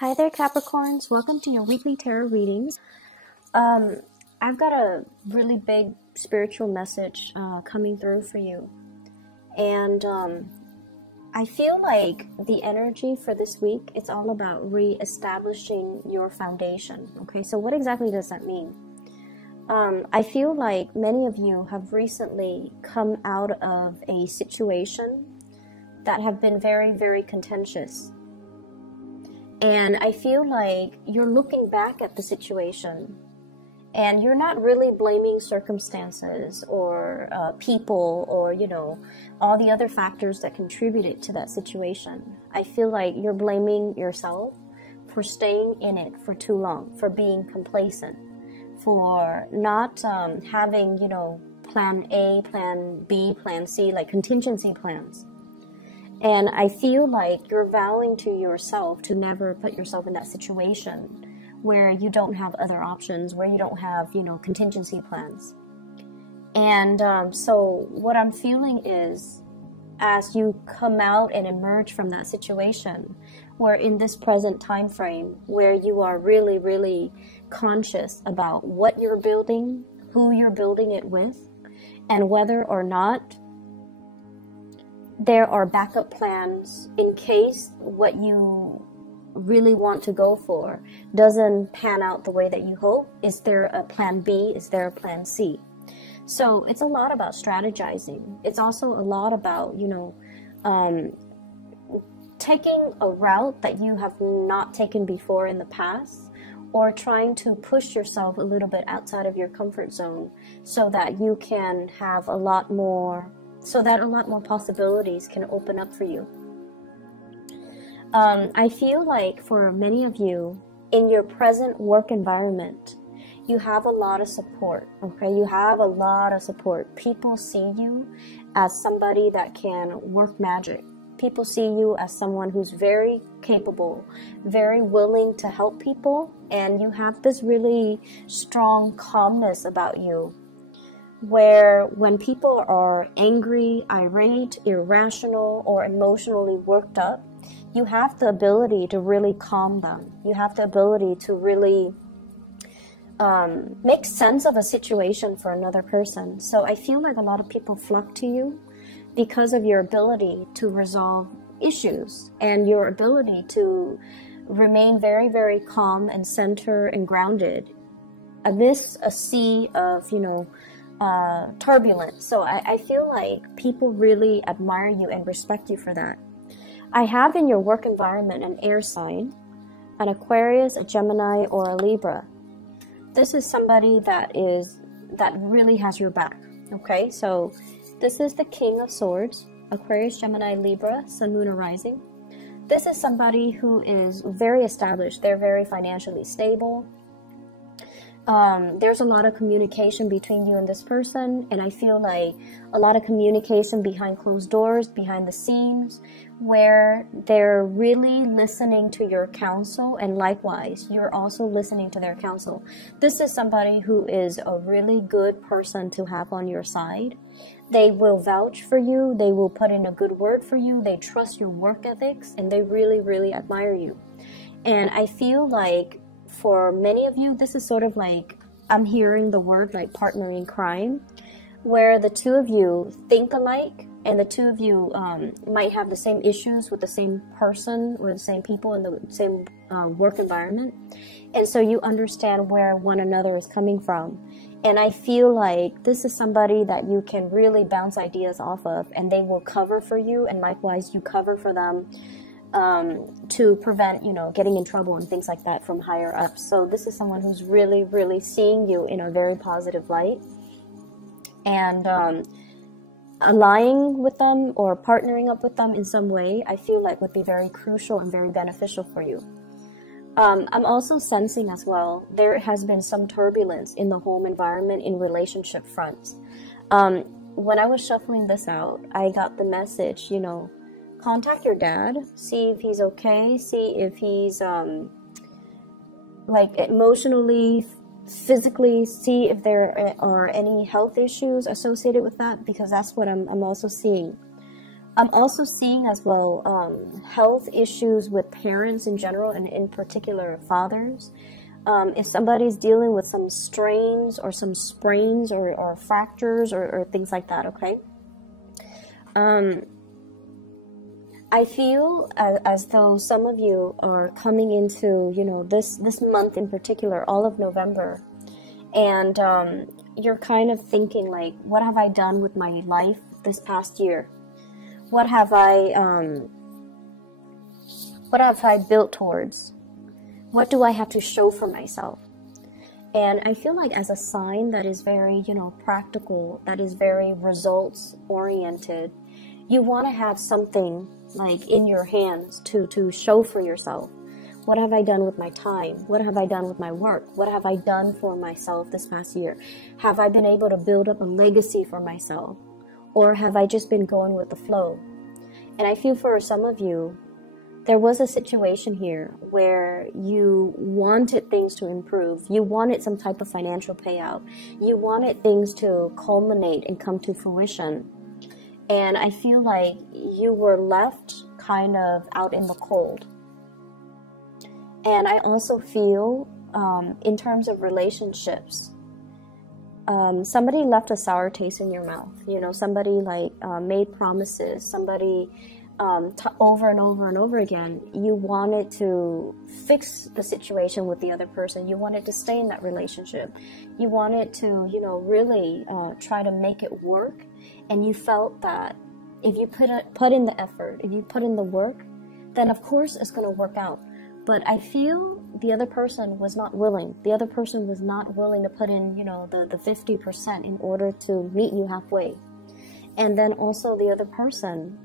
Hi there, Capricorns. Welcome to your weekly tarot readings. I've got a really big spiritual message coming through for you. And I feel like the energy for this week, it's all about re-establishing your foundation. Okay, so what exactly does that mean? I feel like many of you have recently come out of a situation that have been very, very contentious. And I feel like you're looking back at the situation and you're not really blaming circumstances or people or, all the other factors that contributed to that situation. I feel like you're blaming yourself for staying in it for too long, for being complacent, for not having, plan A, plan B, plan C, like contingency plans. And I feel like you're vowing to yourself to never put yourself in that situation where you don't have other options, where you don't have, contingency plans. And so what I'm feeling is, as you come out and emerge from that situation, where in this present time frame, where you are really, really conscious about what you're building, who you're building it with, and whether or not there are backup plans in case what you really want to go for doesn't pan out the way that you hope. Is there a plan B? Is there a plan C? So it's a lot about strategizing. It's also a lot about, taking a route that you have not taken before in the past, or trying to push yourself a little bit outside of your comfort zone so that you can have a lot more possibilities can open up for you. I feel like for many of you in your present work environment, you have a lot of support, okay? You have a lot of support. People see you as somebody that can work magic. People see you as someone who's very capable, very willing to help people, and you have this really strong calmness about you, where when people are angry, irate, irrational, or emotionally worked up, you have the ability to really calm them. You have the ability to really make sense of a situation for another person. So I feel like a lot of people flock to you because of your ability to resolve issues and your ability to remain very, very calm and centered and grounded amidst a sea of, turbulence. So I feel like people really admire you and respect you for that. I have in your work environment an air sign, an Aquarius, a Gemini, or a Libra. This is somebody that really has your back. Okay, so this is the King of Swords, Aquarius, Gemini, Libra, Sun, Moon, or Rising. This is somebody who is very established. They're very financially stable. There's a lot of communication between you and this person, and I feel like a lot of communication behind closed doors, behind the scenes, where they're really listening to your counsel, and likewise, you're also listening to their counsel. This is somebody who is a really good person to have on your side. They will vouch for you, they will put in a good word for you, they trust your work ethics, and they really, really admire you. And I feel like for many of you, this is sort of like, I'm hearing the word like partner in crime, where the two of you think alike, and the two of you might have the same issues with the same person or the same people in the same work environment. And so you understand where one another is coming from. And I feel like this is somebody that you can really bounce ideas off of, and they will cover for you, and likewise you cover for them, to prevent, getting in trouble and things like that from higher ups. So this is someone who's really, really seeing you in a very positive light, and aligning with them or partnering up with them in some way, I feel like would be very crucial and very beneficial for you. I'm also sensing as well, there has been some turbulence in the home environment in relationship fronts. When I was shuffling this out, I got the message, contact your dad, see if he's okay, see if he's like emotionally, physically, see if there are any health issues associated with that, because that's what I'm also seeing. I'm also seeing as well health issues with parents in general, and in particular fathers. If somebody's dealing with some strains or some sprains or fractures or things like that, okay? I feel as though some of you are coming into, you know, this month in particular, all of November, and you're kind of thinking like, what have I done with my life this past year? What have I built towards? What do I have to show for myself? And I feel like as a sign that is very, you know, practical, that is very results oriented, you want to have something like in your hands to show for yourself. What have I done with my time? What have I done with my work? What have I done for myself this past year? Have I been able to build up a legacy for myself? Or have I just been going with the flow? And I feel for some of you, there was a situation here where you wanted things to improve. You wanted some type of financial payout. You wanted things to culminate and come to fruition. And I feel like you were left kind of out in the cold. And I also feel, in terms of relationships, somebody left a sour taste in your mouth. You know, somebody like made promises. Somebody over and over and over again, you wanted to fix the situation with the other person. You wanted to stay in that relationship. You wanted to, you know, really try to make it work. And you felt that if you put in the effort, if you put in the work, then of course it's going to work out. But I feel the other person was not willing. The other person was not willing to put in, you know, the 50% in order to meet you halfway. And then also the other person,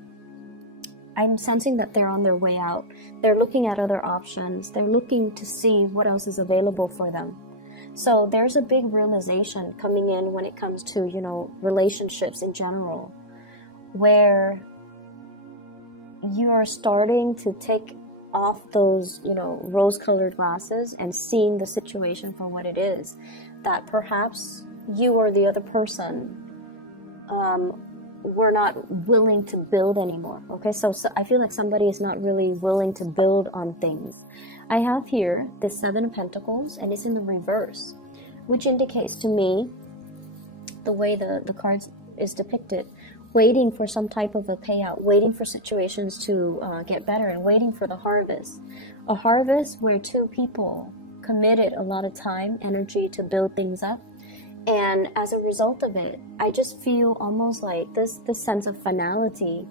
I'm sensing that they're on their way out. They're looking at other options. They're looking to see what else is available for them. So there's a big realization coming in when it comes to, you know, relationships in general, where you are starting to take off those, you know, rose-colored glasses and seeing the situation for what it is. That perhaps you or the other person were not willing to build anymore. Okay, so I feel like somebody is not really willing to build on things. I have here the Seven of Pentacles, and it's in the reverse, which indicates to me, the way the cards is depicted, waiting for some type of a payout, waiting for situations to get better, and waiting for the harvest. A harvest where two people committed a lot of time, energy to build things up. And as a result of it, I just feel almost like this sense of finality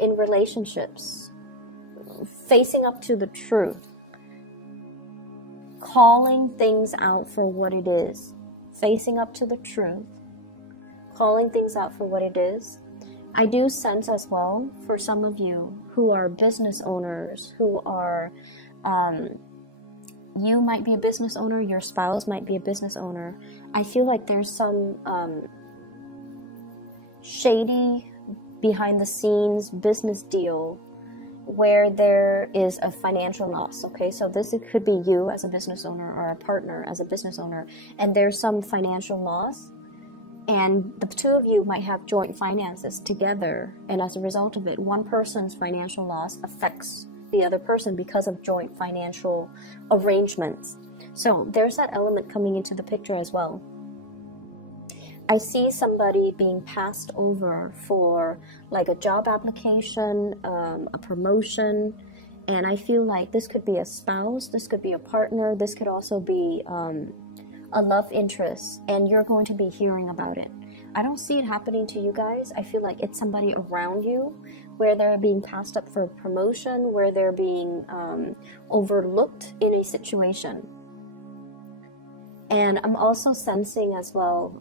in relationships, facing up to the truth, calling things out for what it is, facing up to the truth, calling things out for what it is. I do sense as well, for some of you who are business owners, who are, you might be a business owner, your spouse might be a business owner. I feel like there's some shady, behind the scenes business deal where there is a financial loss. Okay, so this could be you as a business owner or a partner as a business owner, and there's some financial loss. And the two of you might have joint finances together, and as a result of it, one person's financial loss affects the other person because of joint financial arrangements. So there's that element coming into the picture as well. I see somebody being passed over for like a job application, a promotion, and I feel like this could be a spouse, this could be a partner, this could also be a love interest, and you're going to be hearing about it. I don't see it happening to you guys. I feel like it's somebody around you where they're being passed up for promotion, where they're being overlooked in a situation. And I'm also sensing as well,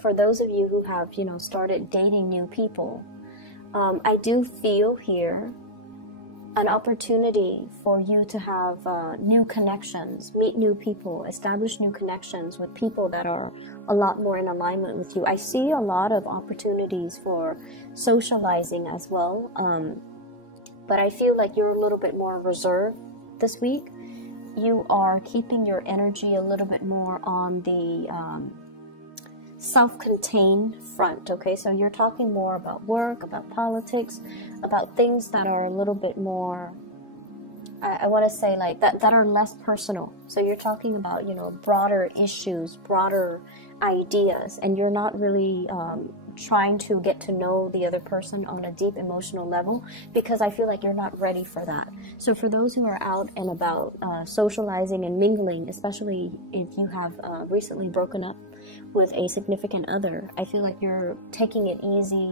for those of you who have, you know, started dating new people, I do feel here an opportunity for you to have new connections, meet new people, establish new connections with people that are a lot more in alignment with you. I see a lot of opportunities for socializing as well, but I feel like you're a little bit more reserved this week. You are keeping your energy a little bit more on the self-contained front, okay? So you're talking more about work, about politics, about things that are a little bit more, I want to say like that are less personal. So you're talking about, you know, broader issues, broader ideas, and you're not really trying to get to know the other person on a deep emotional level, because I feel like you're not ready for that. So for those who are out and about socializing and mingling, especially if you have recently broken up with a significant other, I feel like you're taking it easy.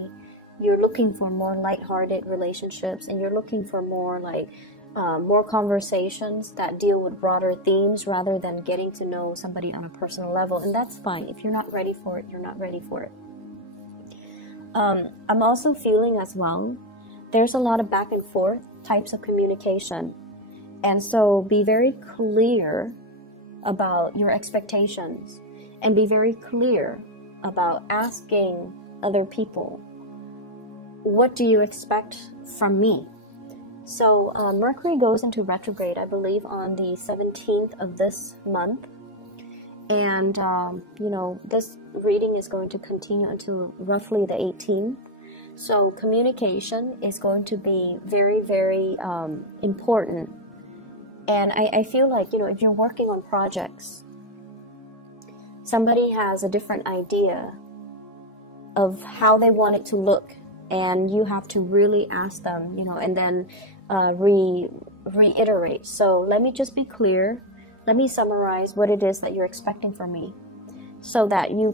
You're looking for more lighthearted relationships, and you're looking for more like more conversations that deal with broader themes rather than getting to know somebody on a personal level. And that's fine. If you're not ready for it, you're not ready for it. I'm also feeling as well, there's a lot of back and forth types of communication. And so be very clear about your expectations, and be very clear about asking other people, what do you expect from me? So Mercury goes into retrograde, I believe, on the 17th of this month. And, you know, this reading is going to continue until roughly the 18th. So communication is going to be very, very important. And I feel like, you know, if you're working on projects, somebody has a different idea of how they want it to look, and you have to really ask them, you know, and then reiterate. So let me just be clear. Let me summarize what it is that you're expecting from me, so that you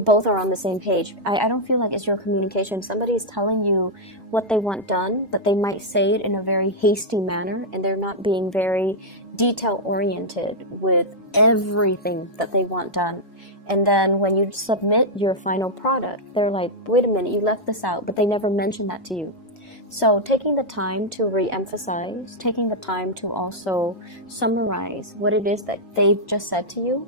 both are on the same page. I don't feel like it's your communication. Somebody is telling you what they want done, but they might say it in a very hasty manner, and they're not being very detail oriented with everything that they want done. And then when you submit your final product, they're like, wait a minute, you left this out, but they never mentioned that to you. So taking the time to re-emphasize, taking the time to also summarize what it is that they've just said to you,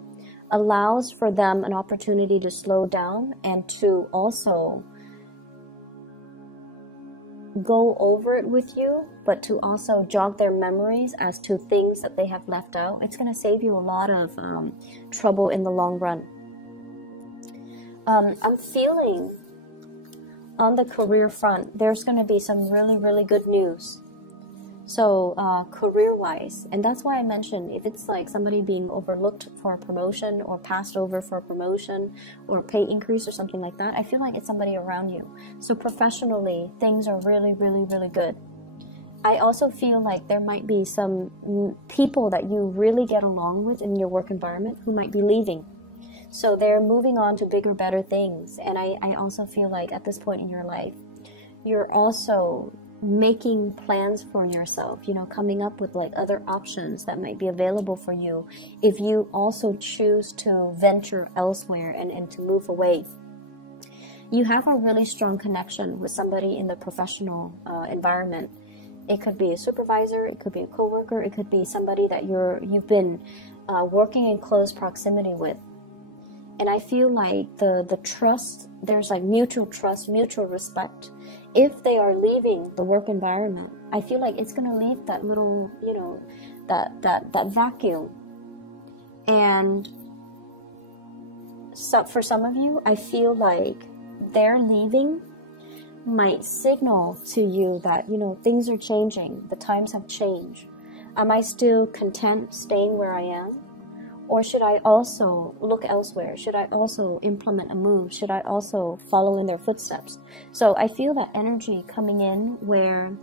allows for them an opportunity to slow down and to also go over it with you, but to also jog their memories as to things that they have left out. It's going to save you a lot of trouble in the long run. I'm feeling on the career front, there's going to be some really, really good news. So career-wise, and that's why I mentioned, if it's like somebody being overlooked for a promotion or passed over for a promotion or pay increase or something like that, I feel like it's somebody around you. So professionally, things are really, really, really good. I also feel like there might be some people that you really get along with in your work environment who might be leaving. So they're moving on to bigger, better things. And I also feel like at this point in your life, you're also making plans for yourself, you know, coming up with like other options that might be available for you if you also choose to venture elsewhere and to move away. You have a really strong connection with somebody in the professional environment. It could be a supervisor, it could be a coworker, it could be somebody that you've been working in close proximity with. And I feel like the trust, there's like mutual trust, mutual respect. If they are leaving the work environment, I feel like it's going to leave that little, you know, that vacuum. And so for some of you, I feel like their leaving might signal to you that, you know, things are changing. The times have changed. Am I still content staying where I am? Or should I also look elsewhere? Should I also implement a move? Should I also follow in their footsteps? So I feel that energy coming in where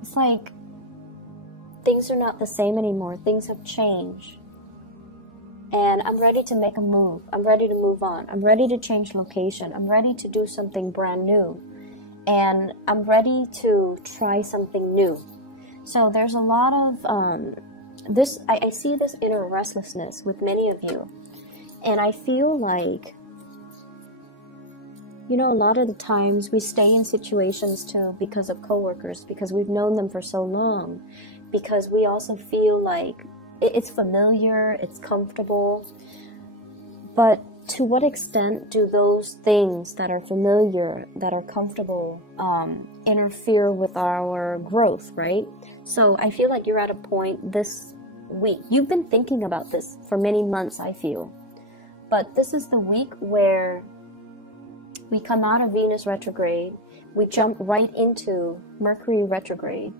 it's like things are not the same anymore. Things have changed. And I'm ready to make a move. I'm ready to move on. I'm ready to change location. I'm ready to do something brand new. And I'm ready to try something new. So there's a lot of I see this inner restlessness with many of you, and I feel like, you know, a lot of the times we stay in situations too because of coworkers, because we've known them for so long, because we also feel like it's familiar, it's comfortable. But to what extent do those things that are familiar, that are comfortable, interfere with our growth, right? So I feel like you're at a point this week. You've been thinking about this for many months, I feel. But this is the week where we come out of Venus retrograde, we jump right into Mercury retrograde,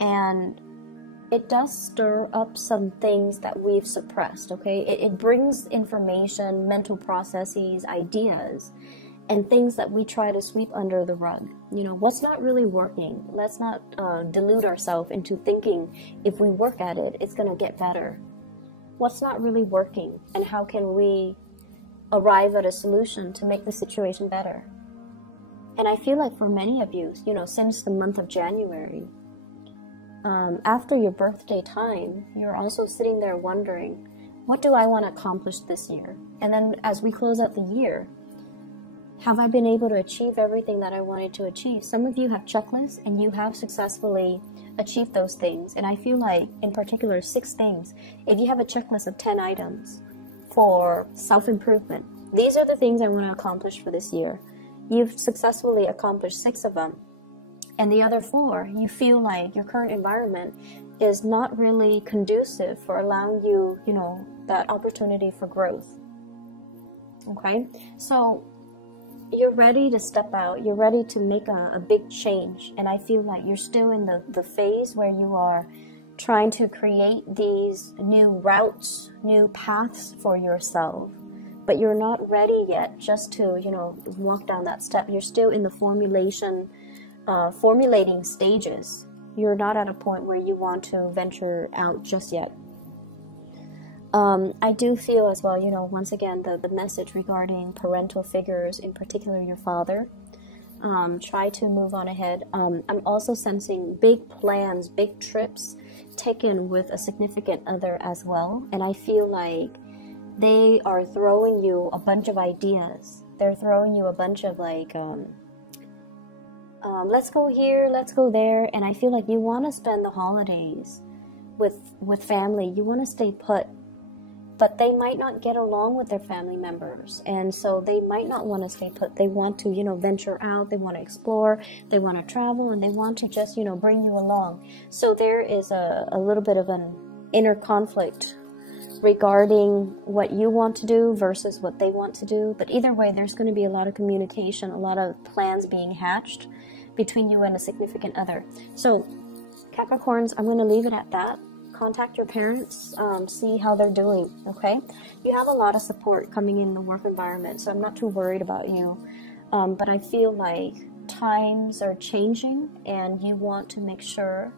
and it does stir up some things that we've suppressed, okay? It brings information, mental processes, ideas, and things that we try to sweep under the rug. You know, what's not really working? Let's not delude ourselves into thinking if we work at it, it's going to get better. What's not really working, and how can we arrive at a solution to make the situation better? And I feel like for many of you, you know, since the month of January, after your birthday time, you're also sitting there wondering, what do I want to accomplish this year? And then as we close out the year, have I been able to achieve everything that I wanted to achieve? Some of you have checklists and you have successfully achieved those things. And I feel like, in particular, 6 things. If you have a checklist of 10 items for self-improvement, these are the things I want to accomplish for this year. You've successfully accomplished 6 of them. And the other 4, you feel like your current environment is not really conducive for allowing you, you know, that opportunity for growth. Okay? So you're ready to step out. You're ready to make a big change. And I feel like you're still in the phase where you are trying to create these new routes, new paths for yourself. But you're not ready yet just to, you know, walk down that step. You're still in the formulating stages. You're not at a point where you want to venture out just yet. I do feel as well, you know, once again, the message regarding parental figures, in particular your father, try to move on ahead. I'm also sensing big plans, big trips taken with a significant other as well. And I feel like they are throwing you a bunch of ideas. They're throwing you a bunch of like, let's go here, let's go there. And I feel like you want to spend the holidays with family. You want to stay put. But they might not get along with their family members. And so they might not want to stay put. They want to, you know, venture out. They want to explore. They want to travel. And they want to just, you know, bring you along. So there is a little bit of an inner conflict regarding what you want to do versus what they want to do. But either way, there's going to be a lot of communication, a lot of plans being hatched between you and a significant other. So Capricorns, I'm going to leave it at that. Contact your parents, see how they're doing, okay? You have a lot of support coming in the work environment, so I'm not too worried about you. But I feel like times are changing, and you want to make sure,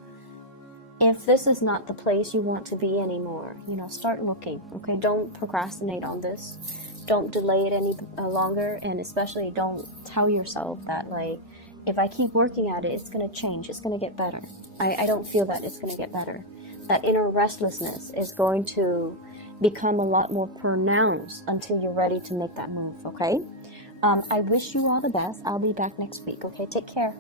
if this is not the place you want to be anymore, you know, start looking, okay? Don't procrastinate on this. Don't delay it any longer, and especially don't tell yourself that, like, if I keep working at it, it's going to change, it's going to get better. I don't feel that it's going to get better. That inner restlessness is going to become a lot more pronounced until you're ready to make that move, okay? I wish you all the best. I'll be back next week, okay? Take care.